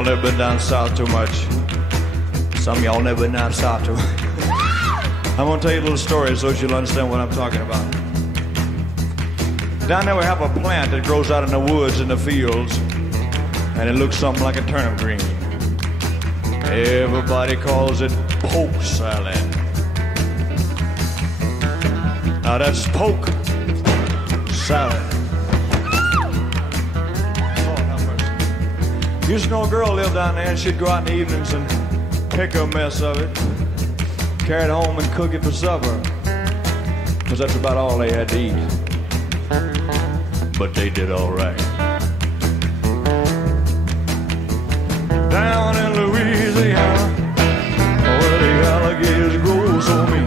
y'all never been down south too much. Some of y'all never been down south too. I'm gonna tell you a little story so you'll understand what I'm talking about. Down there we have a plant that grows out in the woods and the fields, and it looks something like a turnip green. Everybody calls it poke salad. Now that's poke salad. Used to know a girl lived down there, and she'd go out in the evenings and pick a mess of it, carry it home and cook it for supper, because that's about all they had to eat. But they did all right. Down in Louisiana, where the alligators grow so mean,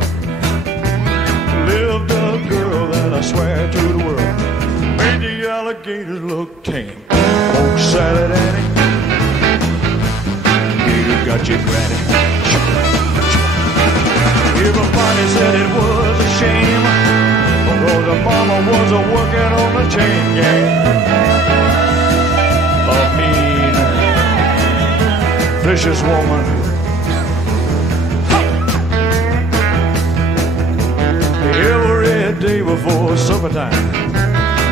lived a girl that I swear to the world made the alligators look tame. Poke salad, Annie, you got your granny. Everybody said it was a shame, because the mama was working on the chain gang. A mean, vicious woman. Every day before supper time,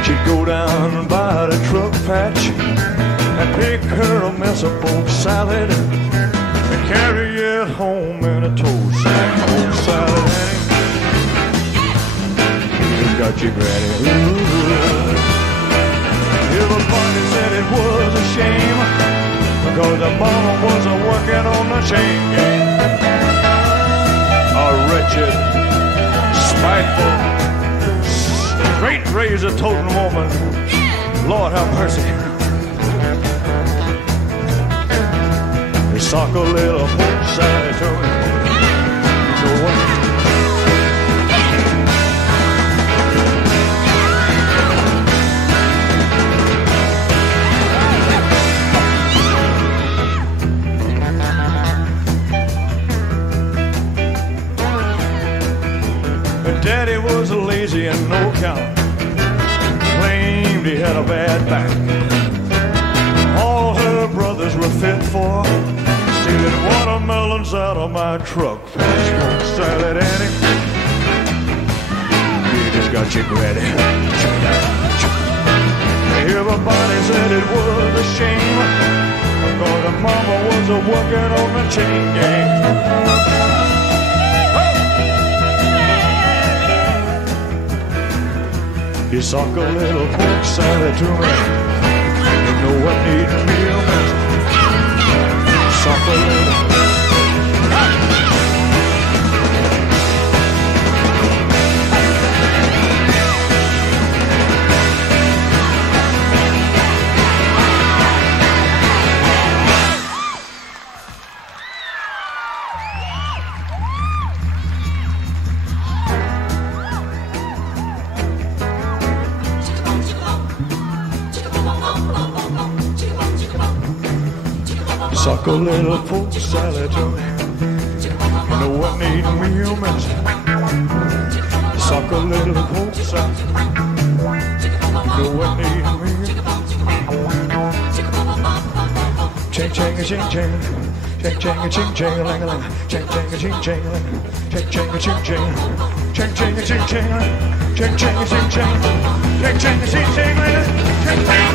she'd go down by the truck patch and pick her a mess of poke salad and carry it home in a toast. Poke salad, Annie, you got your granny. Everybody said it was a shame, because the mama was working on the chain gang. A wretched, spiteful, straight razor toting woman. Lord have mercy. They sock a little poke salad to me. You know what? Daddy was lazy and no count, claimed he had a bad back. All her brothers were fit for stealing watermelons out of my truck. Poke salad, Annie, you just got your granny. Everybody said it was a shame, because the mama was working on the chain gang. You sock a little poke salad to me. You know what needs me a mess. Sock a little. Suck a little poke salad to me. You know what need me a mess. Suck a little poke salad. You know what need me. Ching ching a ching ching. Ching ching a ching ching a ling a ling. Ching ching a ching ching a ling. Ching ching a ching ching. Ching ching a ching ching. Ching ching a ching ching. Ching ching a ching ching. Ching ching.